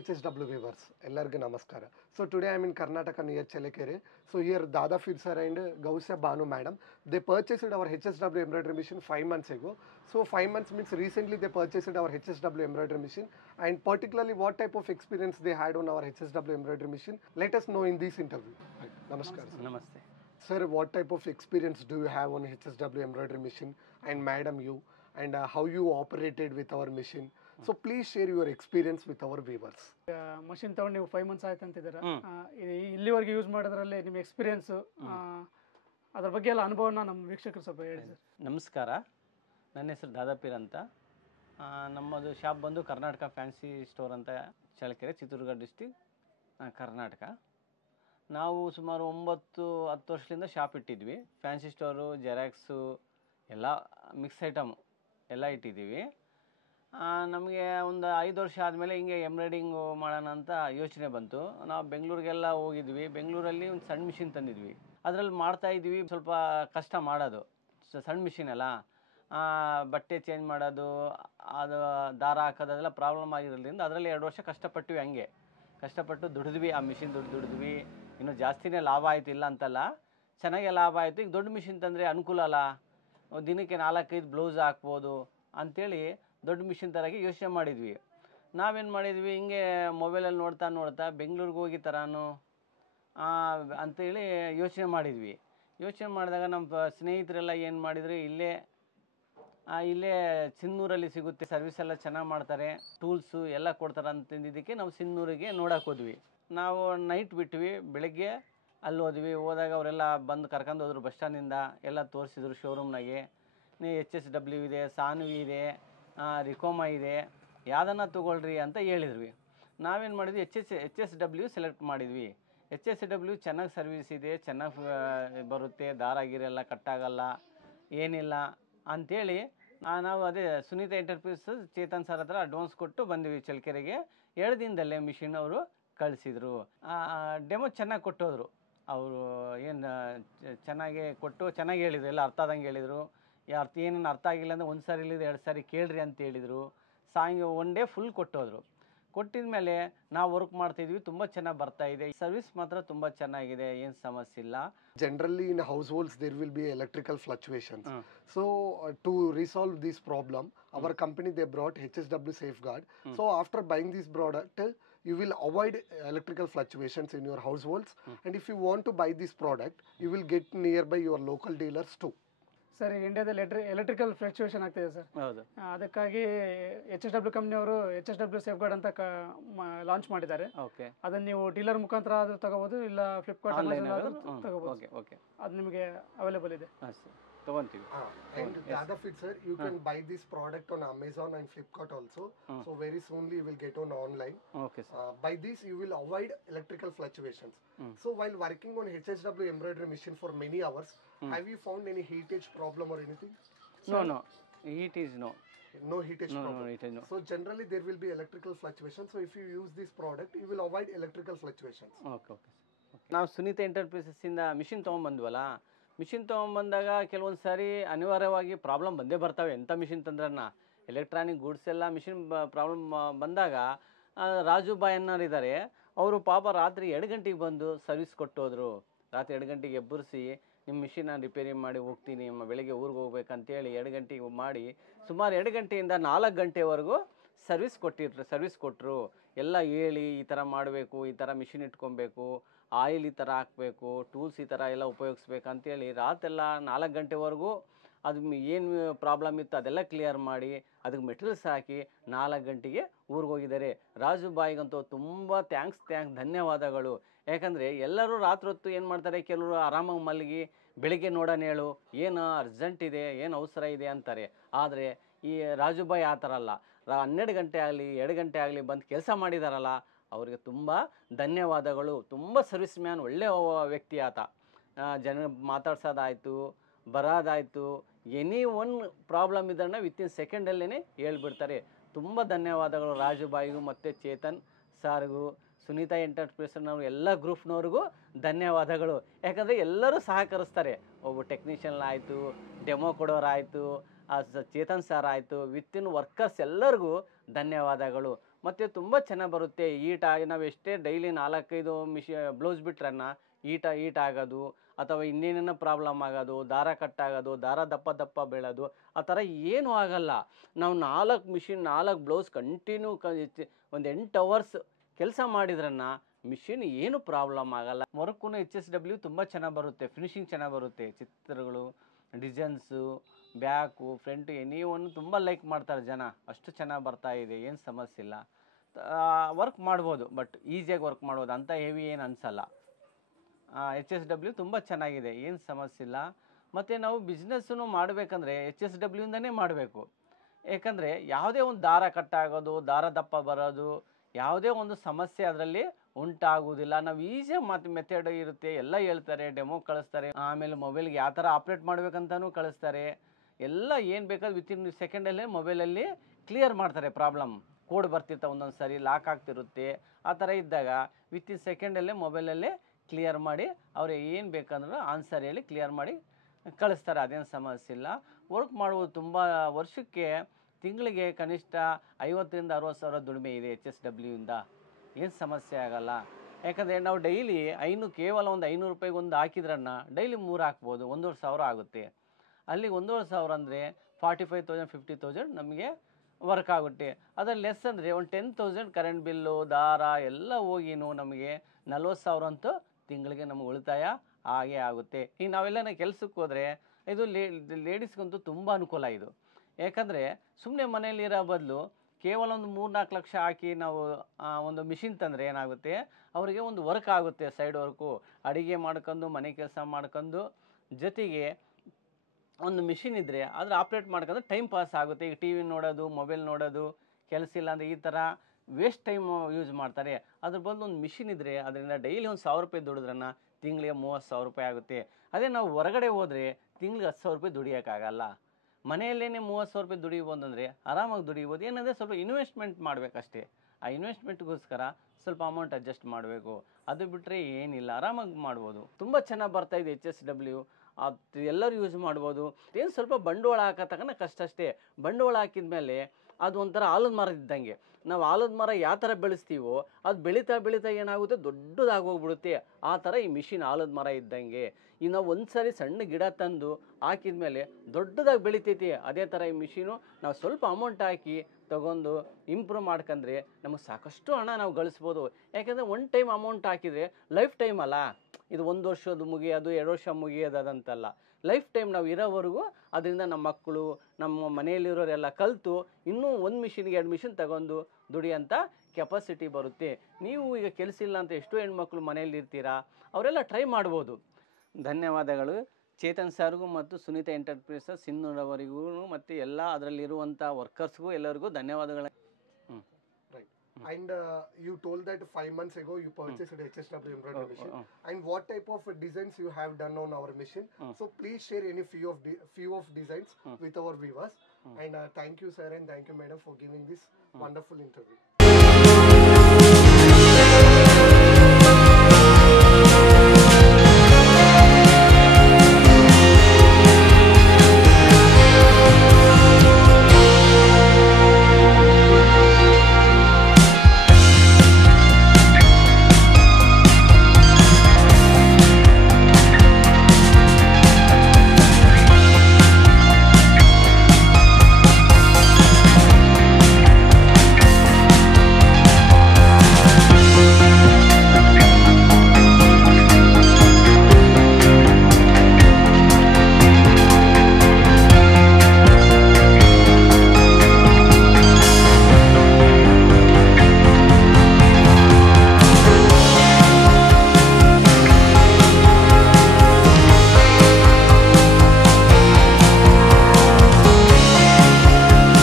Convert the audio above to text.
HSW viewers, Ellargu Namaskara. So today I am in Karnataka near Chelekere. So here Dada Feed sir and Gausya Banu madam, they purchased our HSW embroidery machine 5 months ago. So 5 months means recently they purchased our HSW embroidery machine, and particularly what type of experience they had on our HSW embroidery machine. Let us know in this interview. Namaskar. Namaste. Sir, what type of experience do you have on HSW embroidery machine, and madam you, and how you operated with our machine? So please share your experience with our viewers. Machine ತಗೊಂಡು ನೀವು 5 months ಆಯ್ತು ಅಂತಿದ್ದೀರ. ಇಲ್ಲಿವರೆಗೆ use ಮಾಡೋದ್ರಲ್ಲಿ ನಿಮ್ಮ experience ಅದ್ರ ಬಗ್ಗೆ ಎಲ್ಲ ಅನುಭವನ ನಮ್ಮ ವೀಕ್ಷಕರು ಸ್ವಲ್ಪ ಹೇಳಿ ಸರ್. ನಮಸ್ಕಾರ, ನನ್ನ ಹೆಸರು ದಾದಾಪೀರ್ ಅಂತ. ನಮ್ಮದು ಶಾಪ್ ಬಂದು ಕರ್ನಾಟಕ ಫ್ಯಾನ್ಸಿ ಸ್ಟೋರ್ ಅಂತ ಚಳ್ಳಕೆರೆ, ಚಿತ್ರದುರ್ಗ ಡಿಸ್ಟಿಕ್, ಕರ್ನಾಟಕ. ನಾವು ಸುಮಾರು 9-10 ವರ್ಷದಿಂದ ಶಾಪ್ ಇಟ್ಟಿದ್ವಿ. ಫ್ಯಾನ್ಸಿ ಸ್ಟೋರು, ಜೆರಾಕ್ಸು ಎಲ್ಲ ಮಿಕ್ಸ್ ಐಟಮ್ ಎಲ್ಲ ಇಟ್ಟಿದ್ದೀವಿ. ನಮಗೆ ಒಂದು 5 ವರ್ಷ ಆದಮೇಲೆ ಹಿಂಗೆ ಎಂಬ್ರಾಯ್ಡಿಂಗು ಮಾಡೋಣ ಅಂತ ಯೋಚನೆ ಬಂತು. ನಾವು ಬೆಂಗಳೂರಿಗೆಲ್ಲ ಹೋಗಿದ್ವಿ. ಬೆಂಗಳೂರಲ್ಲಿ ಒಂದು ಸಣ್ಣ ಮಿಷಿನ್ ತಂದಿದ್ವಿ. ಅದರಲ್ಲಿ ಮಾಡ್ತಾಯಿದ್ವಿ. ಸ್ವಲ್ಪ ಕಷ್ಟ ಮಾಡೋದು, ಸಣ್ಣ ಮಿಷಿನ್ ಅಲ್ಲ, ಬಟ್ಟೆ ಚೇಂಜ್ ಮಾಡೋದು, ಅದು ದಾರ ಹಾಕೋದೆಲ್ಲ ಪ್ರಾಬ್ಲಮ್ ಆಗಿರೋದ್ರಿಂದ ಅದರಲ್ಲಿ 2 ವರ್ಷ ಕಷ್ಟಪಟ್ಟಿವಿ. ಹಂಗೆ ಕಷ್ಟಪಟ್ಟು ದುಡಿದ್ವಿ. ಆ ಮಿಷಿನ್ ದುಡಿದ್ವಿ. ಇನ್ನೂ ಜಾಸ್ತಿನೇ ಲಾಭ ಆಯಿತು, ಇಲ್ಲ ಅಂತಲ್ಲ, ಚೆನ್ನಾಗೇ ಲಾಭ ಆಯಿತು. ಈಗ ದೊಡ್ಡ ಮಿಷಿನ್ ತಂದರೆ ಅನುಕೂಲ ಅಲ್ಲ, ದಿನಕ್ಕೆ 4-5 ಬ್ಲೌಸ್ ಹಾಕ್ಬೋದು ಅಂಥೇಳಿ ದೊಡ್ಡ ಮಿಷಿನ್ ತರಕ್ಕೆ ಯೋಚನೆ ಮಾಡಿದ್ವಿ. ನಾವೇನು ಮಾಡಿದ್ವಿ, ಹಿಂಗೆ ಮೊಬೈಲಲ್ಲಿ ನೋಡ್ತಾ ಬೆಂಗಳೂರಿಗೆ ಹೋಗಿ ತರಾನು ಅಂಥೇಳಿ ಯೋಚನೆ ಮಾಡಿದ್ವಿ. ಯೋಚನೆ ಮಾಡಿದಾಗ ನಮ್ಮ ಸ್ನೇಹಿತರೆಲ್ಲ ಏನು ಮಾಡಿದ್ರು, ಇಲ್ಲೇ ಸಿನ್ನೂರಲ್ಲಿ ಸಿಗುತ್ತೆ, ಸರ್ವಿಸ್ ಎಲ್ಲ ಚೆನ್ನಾಗಿ ಮಾಡ್ತಾರೆ, ಟೂಲ್ಸು ಎಲ್ಲ ಕೊಡ್ತಾರೆ ಅಂತಂದಿದ್ದಕ್ಕೆ ನಾವು ಸಿನ್ನೂರಿಗೆ ನೋಡಕ್ಕೆ ಹೋದ್ವಿ. ನಾವು ನೈಟ್ ಬಿಟ್ವಿ, ಬೆಳಗ್ಗೆ ಅಲ್ಲಿ ಹೋದಾಗ ಅವರೆಲ್ಲ ಬಂದು ಕರ್ಕೊಂಡು ಹೋದ್ರು. ಬಸ್ ಸ್ಟ್ಯಾಂಡಿಂದ ಎಲ್ಲ ತೋರಿಸಿದ್ರು ಶೋರೂಮ್ನಾಗೆ. HSW ಇದೆ, ಸಾನ್ವಿ ಇದೆ, ರಿಕೋಮಾ ಇದೆ, ಯಾವುದನ್ನು ತೊಗೊಳ್ರಿ ಅಂತ ಹೇಳಿದ್ವಿ. ನಾವೇನು ಮಾಡಿದ್ವಿ, HSW ಸೆಲೆಕ್ಟ್ ಮಾಡಿದ್ವಿ. HSW ಚೆನ್ನಾಗಿ ಸರ್ವಿಸ್ ಇದೆ, ಚೆನ್ನಾಗಿ ಬರುತ್ತೆ, ದಾರ ಗಿರೆಲ್ಲ ಕಟ್ಟಾಗಲ್ಲ, ಏನಿಲ್ಲ ಅಂಥೇಳಿ ನಾವು ಅದೇ ಸುನೀತಾ ಎಂಟರ್ಪ್ರೈಸಸ್ ಚೇತನ್ ಸರ್ ಹತ್ರ ಅಡ್ವಾನ್ಸ್ ಕೊಟ್ಟು ಬಂದ್ವಿ ಚಳ್ಳಕೆರೆಗೆ. 2 ದಿನದಲ್ಲೇ ಮಿಷಿನ್ ಅವರು ಕಳಿಸಿದ್ರು. ಡೆಮೋ ಚೆನ್ನಾಗಿ ಕೊಟ್ಟೋದ್ರು. ಅವರು ಏನು ಚೆನ್ನಾಗಿ ಕೊಟ್ಟು ಚೆನ್ನಾಗಿ ಹೇಳಿದರು, ಎಲ್ಲ ಅರ್ಥ ಆದಂಗೆ ಹೇಳಿದರು. ಏನೇನು ಅರ್ಥ ಆಗಿಲ್ಲ ಅಂದರೆ 1 ಸಾರಿ ಇಲ್ಲಿದೆ 2 ಸಾರಿ ಕೇಳ್ರಿ ಅಂತ ಹೇಳಿದರು. ಒನ್ ಡೇ ಫುಲ್ ಕೊಟ್ಟೋದ್ರು. ಕೊಟ್ಟಿದ ಮೇಲೆ ನಾವು ವರ್ಕ್ ಮಾಡ್ತಾಯಿದ್ವಿ. ತುಂಬ ಚೆನ್ನಾಗಿ ಬರ್ತಾಯಿದೆ. ಸರ್ವಿಸ್ ಮಾತ್ರ ತುಂಬ ಚೆನ್ನಾಗಿದೆ, ಏನು ಸಮಸ್ಯೆ ಇಲ್ಲ. Generally in households there will be electrical fluctuations. So to resolve this problem, our company they brought HSW Safeguard. So after buying this product, you will avoid electrical fluctuations in your households. And if you want to buy this product, you will get nearby your local dealers too. Sir, ಈಗ ಇಂಡಿಯಾದಲ್ಲಿ electrical fluctuation ಆಗ್ತಿದೆ sir. ಹೌದು. ಅದಕ್ಕಾಗಿ HSW ಕಂಪ್ನಿಯವರು HSW safeguard ಅಂತ launch ಮಾಡಿದ್ದಾರೆ. Okay. ಅದನ್ನು ನೀವು dealer ಮುಖಾಂತರ ಆದರೂ ತಗೋಬೋದು, ಇಲ್ಲ ಫ್ಲಿಪ್ಕಾರ್ಟ್ ತಗೋಬೋದು. ಓಕೆ. ಅದು ನಿಮಗೆ ಅವೈಲೇಬಲ್ ಇದೆ. ಹಾಂ sir, ತೊಗೊತೀವಿ. And Dada Feed sir, you can buy this product on Amazon and Flipkart also. So very soonly you will get on online. Okay sir. By this you will avoid electrical fluctuations. So while working on HSW embroidery machine for many hours, have you found any heatage problem or anything? No. Heat is no. No heatage problem. No, heatage no. So generally there will be electrical fluctuations. So if you use this product, you will avoid electrical fluctuations. Okay ನಾವು Sunita ಎಂಟರ್ಪ್ರೈಸಸ್ಸಿಂದ machine ತೊಗೊಂಬಂದ್ವಲ್ಲ, machine ತೊಗೊಂಬಂದಾಗ ಕೆಲವೊಂದು ಸಾರಿ ಅನಿವಾರ್ಯವಾಗಿ problem ಬಂದೇ ಬರ್ತವೆ. ಎಂಥ machine ತಂದ್ರನ್ನ electronic goods ಎಲ್ಲ machine problem ಬಂದಾಗ ರಾಜು ಬಾಯ್ ಅನ್ನೋರು ಇದ್ದಾರೆ, ಅವರು ಪಾಪ ರಾತ್ರಿ 2 ಗಂಟೆಗೆ ಬಂದು ಸರ್ವಿಸ್ ಕೊಟ್ಟೋದ್ರು. ರಾತ್ರಿ 2 ಗಂಟೆಗೆ ಎಬ್ಬರಿಸಿ, ನಿಮ್ಮ ಮಿಷಿನ ರಿಪೇರಿ ಮಾಡಿ ಹೋಗ್ತೀನಿ, ಬೆಳಗ್ಗೆ ಊರಿಗೆ ಹೋಗ್ಬೇಕಂತೇಳಿ 2 ಗಂಟೆಗೆ ಮಾಡಿ ಸುಮಾರು 2 ಗಂಟೆಯಿಂದ 4 ಗಂಟೆವರೆಗೂ ಸರ್ವಿಸ್ ಕೊಟ್ಟರು. ಎಲ್ಲ ಹೇಳಿ, ಈ ಥರ ಮಾಡಬೇಕು, ಈ ಥರ ಮಿಷಿನ್ ಇಟ್ಕೊಬೇಕು, ಆಯಿಲ್ ಈ ಥರ ಹಾಕಬೇಕು, ಟೂಲ್ಸ್ ಈ ಥರ ಎಲ್ಲ ಉಪಯೋಗಿಸ್ಬೇಕಂತೇಳಿ ರಾತ್ರೆಲ್ಲ 4 ಗಂಟೆವರೆಗೂ ಅದು ಏನು ಪ್ರಾಬ್ಲಮ್ ಇತ್ತು ಅದೆಲ್ಲ ಕ್ಲಿಯರ್ ಮಾಡಿ, ಅದಕ್ಕೆ ಮೆಟೀರಿಯಲ್ಸ್ ಹಾಕಿ 4 ಗಂಟೆಗೆ ಊರಿಗೆ ಹೋಗಿದ್ದಾರೆ. ರಾಜು ಬಾಯಿಗಂತೂ ತುಂಬ ಥ್ಯಾಂಕ್ಸ್, ಧನ್ಯವಾದಗಳು. ಯಾಕಂದರೆ ಎಲ್ಲರೂ ರಾತ್ರಿ ಹೊತ್ತು ಏನು ಮಾಡ್ತಾರೆ, ಕೆಲವರು ಆರಾಮಾಗಿ ಮಲಗಿ ಬೆಳಿಗ್ಗೆ ನೋಡೋಣ ಹೇಳು, ಏನು ಅರ್ಜೆಂಟ್ ಇದೆ, ಏನು ಅವಸರ ಇದೆ ಅಂತಾರೆ. ಆದರೆ ಈ ರಾಜುಬಾಯಿ ಆ ಥರ ಅಲ್ಲ. 12 ಗಂಟೆ ಆಗಲಿ 2 ಗಂಟೆ ಆಗಲಿ ಬಂದು ಕೆಲಸ ಮಾಡಿದಾರಲ್ಲ, ಅವರಿಗೆ ತುಂಬ ಧನ್ಯವಾದಗಳು. ತುಂಬ ಸರ್ವಿಸ್ ಮ್ಯಾನ್, ಒಳ್ಳೆಯ ವ್ಯಕ್ತಿ ಆತ. ಜನ ಮಾತಾಡ್ಸೋದಾಯಿತು, ಬರೋದಾಯಿತು, ಎನಿ ಒನ್ ಪ್ರಾಬ್ಲಮ್ ಇದ್ರನ್ನ ವಿತಿನ್ ಸೆಕೆಂಡಲ್ಲೇ ಹೇಳ್ಬಿಡ್ತಾರೆ. ತುಂಬ ಧನ್ಯವಾದಗಳು ರಾಜುಬಾಯಿಗೂ ಮತ್ತು ಚೇತನ್ ಸಾರ್ಗೂ, ಸುನೀತಾ ಎಂಟರ್ಪ್ರೈಸಸ್ನವ್ರು ಎಲ್ಲ ಗ್ರೂಪ್ನವ್ರಿಗೂ ಧನ್ಯವಾದಗಳು. ಯಾಕಂದರೆ ಎಲ್ಲರೂ ಸಹಕರಿಸ್ತಾರೆ. ಒಬ್ಬ ಟೆಕ್ನಿಷಿಯನ್ ಆಯಿತು, ಡೆಮೋ ಕೊಡೋರಾಯಿತು, ಚೇತನ್ ಸರ್ ಆಯಿತು, ವಿತಿನ್ ವರ್ಕರ್ಸ್ ಎಲ್ಲರಿಗೂ ಧನ್ಯವಾದಗಳು. ಮತ್ತು ತುಂಬ ಚೆನ್ನಾಗಿ ಬರುತ್ತೆ ಈಟ. ನಾವು ಎಷ್ಟೇ ಡೈಲಿ 4-5 ಬ್ಲೌಸ್ ಬಿಟ್ರನ್ನ ಈಟ ಆಗೋದು ಅಥವಾ ಇನ್ನೇನೇನೋ ಪ್ರಾಬ್ಲಮ್ ಆಗೋದು, ದಾರ ಕಟ್ಟಾಗೋದು, ದಾರ ದಪ್ಪ ಬೀಳೋದು ಆ ಥರ ಏನೂ ಆಗಲ್ಲ. ನಾವು 4 ಬ್ಲೌಸ್ ಕಂಟಿನ್ಯೂ ಒಂದು 8 ಅವರ್ಸ್ ಕೆಲಸ ಮಾಡಿದ್ರನ್ನ ಮಿಷಿನ್ ಏನು ಪ್ರಾಬ್ಲಮ್ ಆಗಲ್ಲ. ವರ್ಕು HSW ತುಂಬ ಚೆನ್ನಾಗಿ ಬರುತ್ತೆ, ಫಿನಿಶಿಂಗ್ ಚೆನ್ನಾಗಿ ಬರುತ್ತೆ. ಚಿತ್ರಗಳು, designs, back, front any one ತುಂಬ ಲೈಕ್ ಮಾಡ್ತಾರೆ ಜನ. ಅಷ್ಟು ಚೆನ್ನಾಗಿ ಬರ್ತಾ ಇದೆ, ಏನು ಸಮಸ್ಯೆ ಇಲ್ಲ. ವರ್ಕ್ ಮಾಡ್ಬೋದು, ಬಟ್ ಈಸಿಯಾಗಿ ವರ್ಕ್ ಮಾಡ್ಬೋದು, ಅಂಥ ಹೆವಿ ಏನು ಅನಿಸಲ್ಲ. HSW ತುಂಬ ಚೆನ್ನಾಗಿದೆ, ಏನು ಸಮಸ್ಯೆ ಇಲ್ಲ. ಮತ್ತು ನಾವು ಬಿಸ್ನೆಸ್ಸನ್ನು ಮಾಡಬೇಕಂದ್ರೆ HSWಯಿಂದನೇ ಮಾಡಬೇಕು. ಏಕೆಂದರೆ ಯಾವುದೇ ಒಂದು ದಾರ ಕಟ್ಟಾಗೋದು, ದಾರ ದಪ್ಪ ಬರೋದು, ಯಾವುದೇ ಒಂದು ಸಮಸ್ಯೆ ಅದರಲ್ಲಿ ಉಂಟಾಗುವುದಿಲ್ಲ. ನಾವು ಈಸಿಯಾಗಿ ಮೆಥಡ್ ಇರುತ್ತೆ, ಎಲ್ಲ ಹೇಳ್ತಾರೆ, ಡೆಮೋ ಕಳಿಸ್ತಾರೆ. ಆಮೇಲೆ ಮೊಬೈಲ್ಗೆ ಯಾವ ಥರ ಆಪ್ರೇಟ್ ಮಾಡಬೇಕಂತಲೂ ಕಳಿಸ್ತಾರೆ. ಎಲ್ಲ ಏನು ಬೇಕಾದ್ರೂ ವಿತಿನ್ ಸೆಕೆಂಡಲ್ಲೇ ಮೊಬೈಲಲ್ಲಿ ಕ್ಲಿಯರ್ ಮಾಡ್ತಾರೆ. ಪ್ರಾಬ್ಲಮ್ ಕೋಡ್ ಬರ್ತಿರ್ತಾವೆ, ಒಂದೊಂದು ಸಾರಿ ಲಾಕ್ ಆಗ್ತಿರುತ್ತೆ. ಆ ಥರ ಇದ್ದಾಗ ವಿತಿನ್ ಸೆಕೆಂಡಲ್ಲೇ ಮೊಬೈಲಲ್ಲೇ ಕ್ಲಿಯರ್ ಮಾಡಿ ಅವ್ರು ಏನು ಬೇಕಂದ್ರೂ ಆನ್ಸರ್ ಹೇಳಿ ಕ್ಲಿಯರ್ ಮಾಡಿ ಕಳಿಸ್ತಾರೆ. ಅದೇನು ಸಮಸ್ಯೆ ಇಲ್ಲ. ವರ್ಕ್ ಮಾಡುವುದು ತುಂಬ ವರ್ಷಕ್ಕೆ ತಿಂಗಳಿಗೆ ಕನಿಷ್ಠ 50,000 to 60,000 ದುಡಿಮೆ ಇದೆ HSWಯಿಂದ. ಏನು ಸಮಸ್ಯೆ ಆಗಲ್ಲ. ಯಾಕಂದರೆ ನಾವು ಡೈಲಿ ಕೇವಲ ಒಂದು 500 ರೂಪಾಯಿಗೆ ಒಂದು ಹಾಕಿದ್ರನ್ನ ಡೈಲಿ 3 ಹಾಕ್ಬೋದು, 1,500 ಆಗುತ್ತೆ. ಅಲ್ಲಿಗೆ 1,500 ಅಂದರೆ 45,000 50,000 ನಮಗೆ ವರ್ಕ್ ಆಗುತ್ತೆ. ಅದರಲ್ಲಿ ಲೆಸ್ ಅಂದರೆ ಒಂದು 10,000 ಕರೆಂಟ್ ಬಿಲ್ಲು, ದಾರ ಎಲ್ಲ ಹೋಗಿನೂ ನಮಗೆ 40,000 ಅಂತೂ ತಿಂಗಳಿಗೆ ನಮಗೆ ಉಳಿತಾಯ ಆಗೇ ಆಗುತ್ತೆ. ಈಗ ನಾವೆಲ್ಲ ಕೆಲಸಕ್ಕೆ ಹೋದರೆ ಇದು ಲೇಡೀಸ್ಗಂತೂ ತುಂಬ ಅನುಕೂಲ ಇದು. ಯಾಕಂದರೆ ಸುಮ್ಮನೆ ಮನೇಲಿರೋ ಬದಲು ಕೇವಲ ಒಂದು 3-4 ಲಕ್ಷ ಹಾಕಿ ನಾವು ಒಂದು ಮಿಷಿನ್ ತಂದರೆ ಏನಾಗುತ್ತೆ, ಅವರಿಗೆ ಒಂದು ವರ್ಕ್ ಆಗುತ್ತೆ. ಸೈಡ್ ವರ್ಕು, ಅಡುಗೆ ಮಾಡ್ಕೊಂಡು, ಮನೆ ಕೆಲಸ ಮಾಡ್ಕೊಂಡು, ಜೊತೆಗೆ ಒಂದು ಮಿಷಿನ್ ಇದ್ದರೆ ಅದ್ರ ಆಪ್ರೇಟ್ ಮಾಡ್ಕೊಂಡು ಟೈಮ್ ಪಾಸ್ ಆಗುತ್ತೆ. ಈಗ ಟಿ ವಿ ನೋಡೋದು, ಮೊಬೈಲ್ ನೋಡೋದು ಕೆಲಸ ಇಲ್ಲ ಅಂದರೆ ಈ ಥರ ವೇಸ್ಟ್ ಟೈಮ್ ಯೂಸ್ ಮಾಡ್ತಾರೆ. ಅದ್ರ ಬದಲು ಒಂದು ಮಿಷಿನ್ ಇದ್ದರೆ ಅದರಿಂದ ಡೈಲಿ ಒಂದು 1,000 ರೂಪಾಯಿ ದುಡಿದ್ರನ್ನ ತಿಂಗಳಿಗೆ 30,000 ರೂಪಾಯಿ ಆಗುತ್ತೆ. ಅದೇ ನಾವು ಹೊರಗಡೆ ಹೋದರೆ ತಿಂಗಳಿಗೆ 10,000 ರೂಪಾಯಿ ದುಡಿಯೋಕ್ಕಾಗಲ್ಲ. ಮನೆಯಲ್ಲೇ 30,000 ರೂಪಾಯಿ ದುಡಿಬೋದು ಅಂದರೆ ಆರಾಮಾಗಿ ದುಡಿಬೋದು. ಏನಂದರೆ ಸ್ವಲ್ಪ ಇನ್ವೆಸ್ಟ್ಮೆಂಟ್ ಮಾಡಬೇಕಷ್ಟೇ. ಆ ಇನ್ವೆಸ್ಟ್ಮೆಂಟ್ಗೋಸ್ಕರ ಸ್ವಲ್ಪ ಅಮೌಂಟ್ ಅಡ್ಜಸ್ಟ್ ಮಾಡಬೇಕು. ಅದು ಬಿಟ್ಟರೆ ಏನಿಲ್ಲ, ಆರಾಮಾಗಿ ಮಾಡ್ಬೋದು. ತುಂಬ ಚೆನ್ನಾಗಿ ಬರ್ತಾಯಿದೆ HSW. ಎಲ್ಲರೂ ಯೂಸ್ ಮಾಡ್ಬೋದು. ಏನು ಸ್ವಲ್ಪ ಬಂಡವಾಳ ಹಾಕತಕ್ಕನ ಕಷ್ಟ ಅಷ್ಟೇ. ಬಂಡವಾಳ ಹಾಕಿದ ಮೇಲೆ ಅದು ಒಂಥರ ಆಲದ ಮರ ಇದ್ದಂಗೆ. ನಾವು ಆಲದ ಮರ ಯಾವ ಥರ ಬೆಳೆಸ್ತೀವೋ ಅದು ಬೆಳೀತಾ ಏನಾಗುತ್ತೆ, ದೊಡ್ಡದಾಗೋಗ್ಬಿಡುತ್ತೆ. ಆ ಥರ ಈ ಮಿಷಿನ್ ಆಲದ ಮರ ಇದ್ದಂಗೆ. ಈಗ ನಾವು ಒಂದು ಸಾರಿ ಸಣ್ಣ ಗಿಡ ತಂದು ಹಾಕಿದ ಮೇಲೆ ದೊಡ್ಡದಾಗಿ ಬೆಳಿತೈತಿ. ಅದೇ ಥರ ಈ ಮಿಷಿನು ನಾವು ಸ್ವಲ್ಪ ಅಮೌಂಟ್ ಹಾಕಿ ತೊಗೊಂಡು ಇಂಪ್ರೂವ್ ಮಾಡ್ಕೊಂಡ್ರೆ ನಮಗೆ ಸಾಕಷ್ಟು ಹಣ ನಾವು ಗಳಿಸ್ಬೋದು. ಯಾಕೆಂದರೆ ಒನ್ ಟೈಮ್ ಅಮೌಂಟ್ ಹಾಕಿದರೆ ಲೈಫ್ ಟೈಮ್ ಅಲ್ಲ. ಇದು 1 ವರ್ಷದ ಮುಗಿಯೋದು, 2 ವರ್ಷ ಮುಗಿಯೋದು ಅದಂತಲ್ಲ. ಲೈಫ್ ಟೈಮ್ ನಾವು ಇರೋವರೆಗೂ ಅದರಿಂದ ನಮ್ಮ ಮಕ್ಕಳು, ನಮ್ಮ ಮನೆಯಲ್ಲಿರೋರೆಲ್ಲ ಕಲಿತು ಇನ್ನೂ 1 ಮಿಷಿನ್ಗೆ 2 ಮಿಷಿನ್ ತಗೊಂಡು ದುಡಿಯೋಂಥ ಕೆಪಾಸಿಟಿ ಬರುತ್ತೆ. ನೀವು ಈಗ ಕೆಲಸ ಇಲ್ಲ ಅಂತ ಎಷ್ಟೋ ಹೆಣ್ಮಕ್ಳು ಮನೆಯಲ್ಲಿ ಇರ್ತೀರಾ, ಅವರೆಲ್ಲ ಟ್ರೈ ಮಾಡ್ಬೋದು. ಧನ್ಯವಾದಗಳು ಚೇತನ್ ಸರ್ಗೂ ಮತ್ತು ಸುನೀತಾ ಎಂಟರ್ಪ್ರೈಸಸ್ ಸಿನ್ನೂರವರಿಗೂ ಮತ್ತು ಎಲ್ಲ ಅದರಲ್ಲಿರುವಂಥ ವರ್ಕರ್ಸ್ಗೂ ಎಲ್ಲರಿಗೂ ಧನ್ಯವಾದಗಳು. And you told that 5 months ago you purchased a HSW embroidery machine. And what type of designs you have done on our machine? So please share any few of designs with our viewers. And thank you sir and thank you madam for giving this wonderful interview.